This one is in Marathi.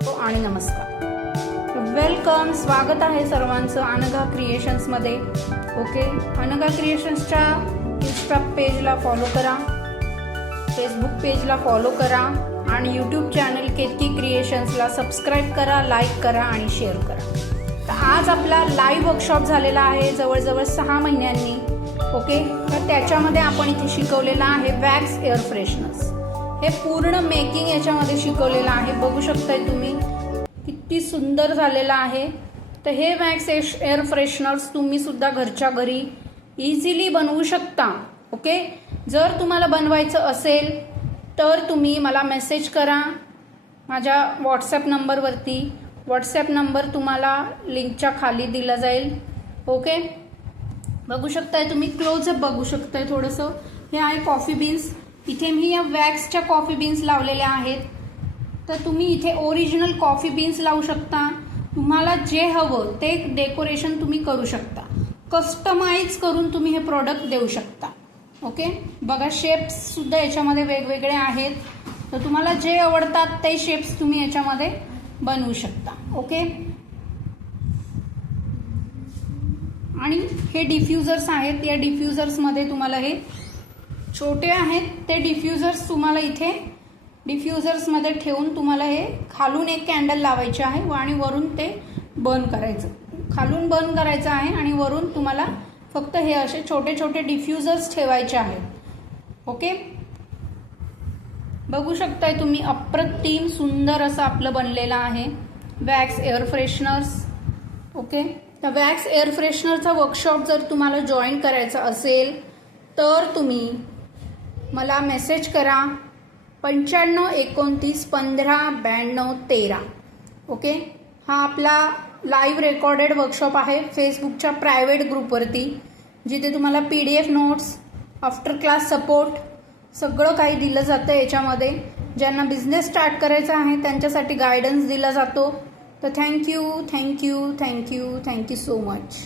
आणि नमस्कार, वेलकम, स्वागत आहे सर्वांचं अनघा क्रिएशन्समध्ये. ओके, अनघा क्रिएशन्सच्या इंस्टा पेजला फॉलो करा, फेसबुक पेजला फॉलो करा आणि यूट्यूब चॅनल केतकी क्रिएशन्सला सबस्क्राईब करा, लाईक करा आणि शेअर करा. तर आज आपला लाईव्ह वर्कशॉप झालेला आहे जवळजवळ 6 महिन्यांनी. ओके, तर त्याच्यामध्ये आपण इथे शिकवलेलं आहे वॅक्स एअर फ्रेशनर्स. हे पूर्ण मेकिंग याच्यामध्ये शिकवलेलं आहे. बघू शकताय तुम्ही किती सुंदर झालेलं आहे. तर हे वॅक्स एअर फ्रेशनर्स तुम्ही सुद्धा घरच्या घरी इझिली बनवू शकता. ओके, जर तुम्हाला बनवायचं असेल तर तुम्ही मला मेसेज करा माझ्या व्हॉट्सॲप नंबरवरती. व्हॉट्सॲप नंबर तुम्हाला लिंकच्या खाली दिला जाईल. ओके, बघू शकताय तुम्ही, क्लोजअप बघू शकताय थोडंसं. हे आहे कॉफी बीन्स. इथे मी या वॅक्सच्या कॉफी बीन्स लावलेल्या आहेत. तर तुम्ही इथे ओरिजिनल कॉफी बीन्स लावू शकता. तुम्हाला जे हवं ते डेकोरेशन तुम्ही करू शकता. कस्टमाइज करून तुम्ही हे प्रोडक्ट देऊ शकता. ओके, बघा शेप्स सुद्धा याच्यामध्ये वेगवेगळे आहेत. तर तुम्हाला जे आवडतात ते शेप्स तुम्ही याच्यामध्ये बनवू शकता. ओके, आणि हे डिफ्युजर्स आहेत. या डिफ्युजर्समध्ये तुम्हाला हे छोटे आहेत ते डिफ्युजर्स तुम्हाला इथे डिफ्युजर्समध्ये ठेवून तुम्हाला हे खालून एक कॅन्डल लावायचे आहे आणि वरून ते बर्न करायचं. खालून बर्न करायचं आहे आणि वरून तुम्हाला फक्त हे असे छोटे छोटे डिफ्युजर्स ठेवायचे आहेत. ओके, बघू शकताय तुम्ही, अप्रतिम सुंदर असं आपलं बनलेलं आहे वॅक्स एअर फ्रेशनर्स. ओके, तर वॅक्स एअर फ्रेशनरचा वर्कशॉप जर तुम्हाला जॉईन करायचं असेल तर तुम्ही मला मेसेज करा 95 29 15 92 13. ओके, हा आपला लाईव्ह रेकॉर्डेड वर्कशॉप आहे फेसबुकच्या प्रायव्हेट ग्रुपवरती, जिथे तुम्हाला PDF notes, after class support सगळं काही दिलं जातं. याच्यामध्ये ज्यांना बिझनेस स्टार्ट करायचा आहे त्यांच्यासाठी गायडन्स दिला जातो. तर थँक्यू सो मच.